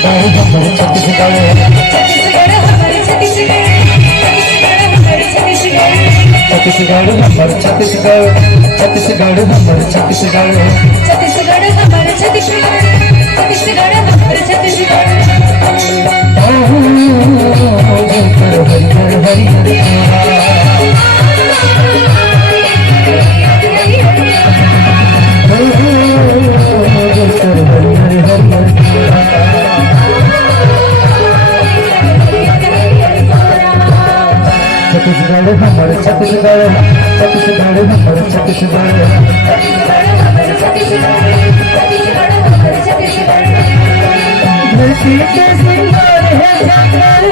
छत्तीसगढ़ हमर छत्तीसगढ़, छत्तीसगढ़ हमर छत्तीसगढ़, छत्तीसगढ़ हमर छत्तीसगढ़, छत्तीसगढ़ हमर छत्तीसगढ़। हरिहर हरिहर छत्तीसगढ़ हमर छत्तीसगढ़, छत्तीसगढ़ हमर छत्तीसगढ़, धरती के सिंगार है जंगल,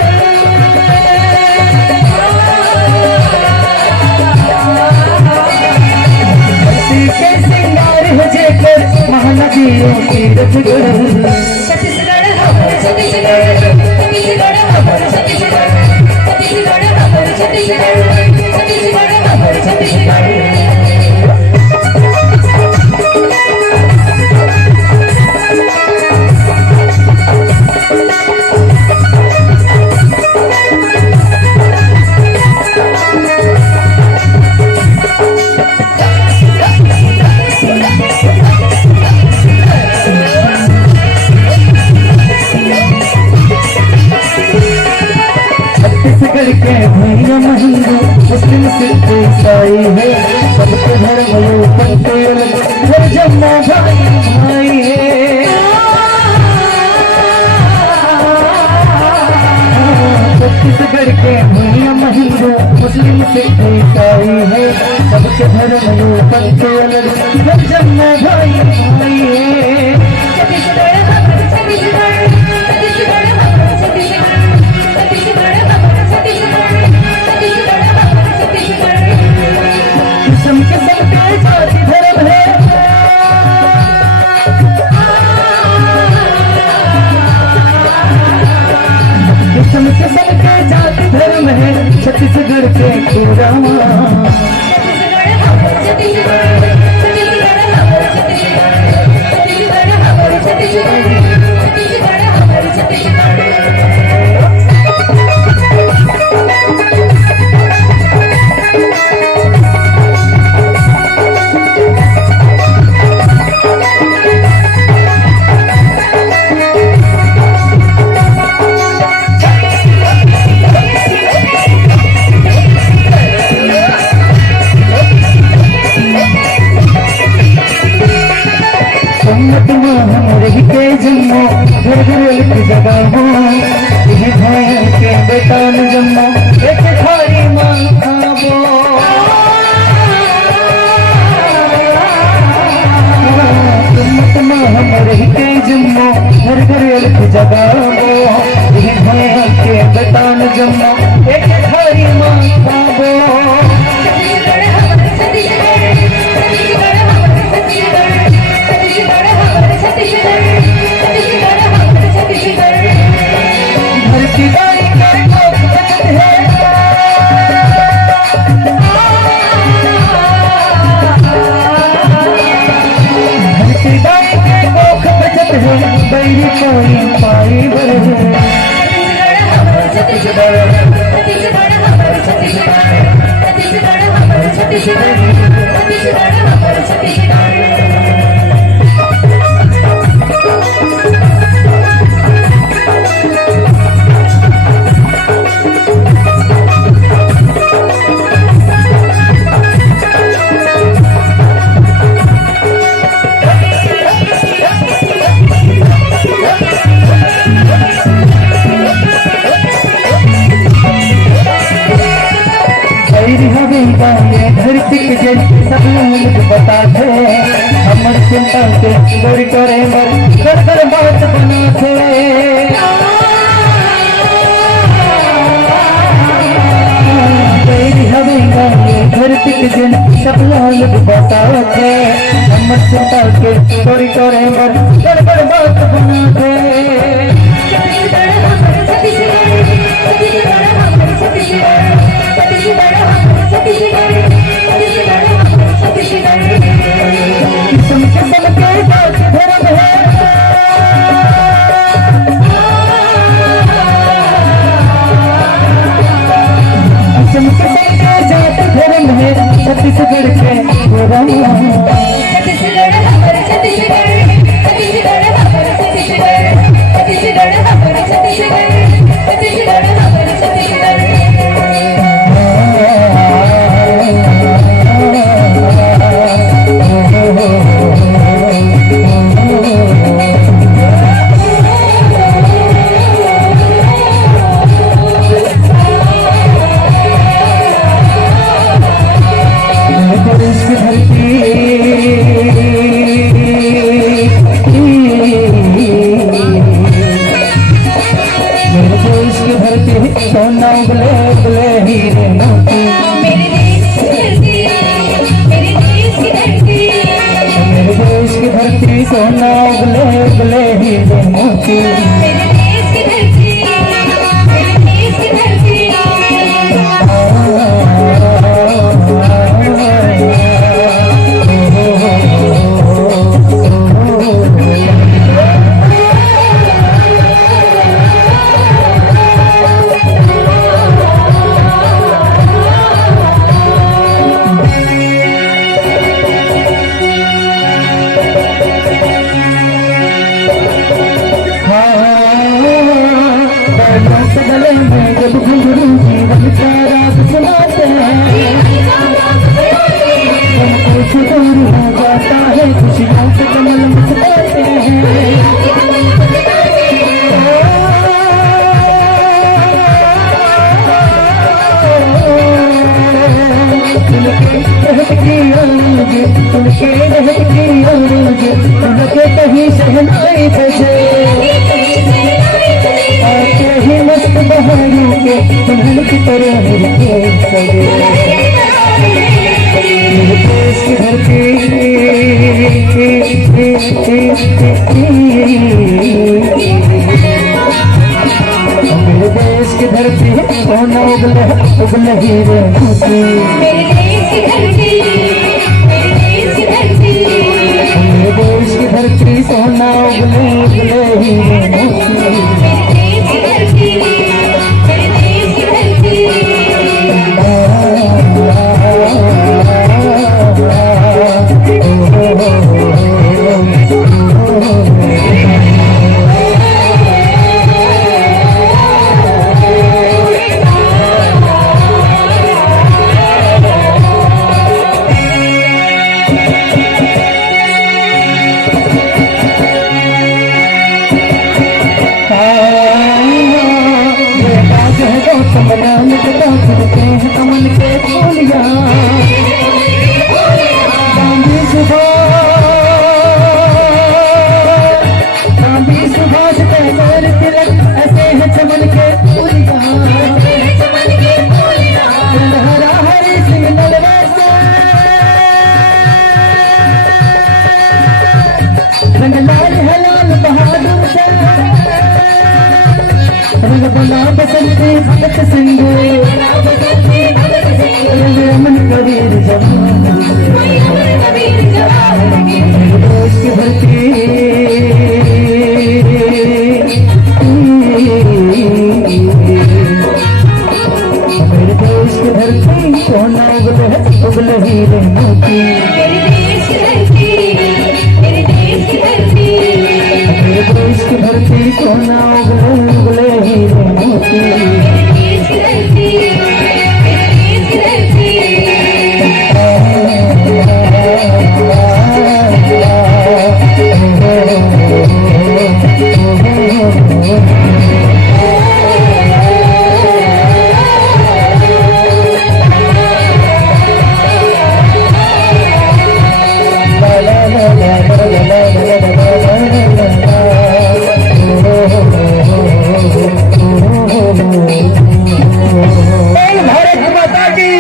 धरती के सिंगार है जेकर महानदियों की रजगढ़। छत्तीसगढ़ हमर छत्तीसगढ़, छत्तीसगढ़ हमर छत्तीसगढ़, छत्तीसगढ़ हमर छत्तीसगढ़, छत्तीसगढ़ हमर छत्तीसगढ़। छत्तीसगढ़ के भैया महीने मुस्लिम सिख ईसाई है, सबके धर्म पंथ अलग हर जन्मा भाई भाई है। छत्तीसगढ़ के भैया महीने मुस्लिम सिख ईसाई है, सबके धर्म पंथ अलग हर जन्मा भाई भाई है। छत्तीसगढ़ हमर छत्तीसगढ़, छत्तीसगढ़ हमर छत्तीसगढ़, छत्तीसगढ़ हमर छत्तीसगढ़, छत्तीसगढ़ हमर छत्तीसगढ़। किस्म किस्म के जाति धर्म है, किस्म किस्म के जाति धर्म है छत्तीसगढ़ के पूरा। छत्तीसगढ़ हमर छत्तीसगढ़, छत्तीसगढ़ हमर छत्तीसगढ़, छत्तीसगढ़ हमर छत्तीसगढ़, छत्तीसगढ़ हमर छत्तीसगढ़। सम्मत हमरे के जन्मो घर घर एक जगह हो, यह भैया के बेटा न जन्मो एक थारी मां खाबो। सम्मत हमरे के जन्मो घर घर एक जगह हो, यह भैया के बेटा न जन्मो एक थारी मां खाबो। छत्तीसगढ़ हमर छत्तीसगढ़, छत्तीसगढ़ हमर छत्तीसगढ़, छत्तीसगढ़ हमर छत्तीसगढ़, छत्तीसगढ़ हमर छत्तीसगढ़। धरती गाई के कोख बचत है, धरती गाई के कोख बचत है, बैरी कोई पाई बर। छत्तीसगढ़ हमर छत्तीसगढ़, छत्तीसगढ़ हमर छत्तीसगढ़, छत्तीसगढ़ हमर छत्तीसगढ़, छत्तीसगढ़ हमर छत्तीसगढ़। धरती के जन सब लोग बताते, हमर चिंता के गोरी करे मर कर कर बात बनाते। धरती के जन सब लोग बताते, हमर चिंता के गोरी करे मर कर कर बात बनाते। छत्तीसगढ़ हमर छत्तीसगढ़, छत्तीसगढ़ हमर छत्तीसगढ़, छत्तीसगढ़ हमर छत्तीसगढ़, छत्तीसगढ़ हमर छत्तीसगढ़। किस्म किस्म के जाति धर्म है, की धरती सोना उगले उगले हीरे मोती। मेरे देश की धरती, मेरे देश की धरती, मेरे देश की धरती सोना उगले उगले हीरे मोती। मेरे देश की धरती, मेरे देश की धरती। गले में जब घुंघरू जीवन का राज सुनाते हैं, हमको सुकून हो जाता है, खुशियों से कमल मुस्कुराते हैं। तुमके रहती आवाज़, तुमके कहीं शहनाई बजे, आते ही मस्त बहारों के दुल्हन की तरह मेरे सजे। मेरे देश की धरती, मेरे देश की धरती सोना उगले उगले हीरे मोती। मेरे देश की धरती, मेरे देश की धरती, मेरे देश की धरती सोना उगले उगले हीरे मोती। मेरे देश की धरती, मेरे देश की धरती। कमल के फूलिया चांदी सुभाष तैमूर तिलक ऐसे है चमन के फूलिया। हरा हरी सिंह नलवा से रंग लाल है लाल बहादुर से, रंग बना बसंती भगत सिंह, रमन कबीर जवान। मेरे देश की धरती, मेरे देश की धरती सोना उगले उगले हीरे मोती। मेरे देश की धरती, मेरे देश की धरती, मेरे देश की धरती सोना उगले उगले हीरे मोती। मेरे देश की धरती, मेरे देश की धरती। भारत माता की।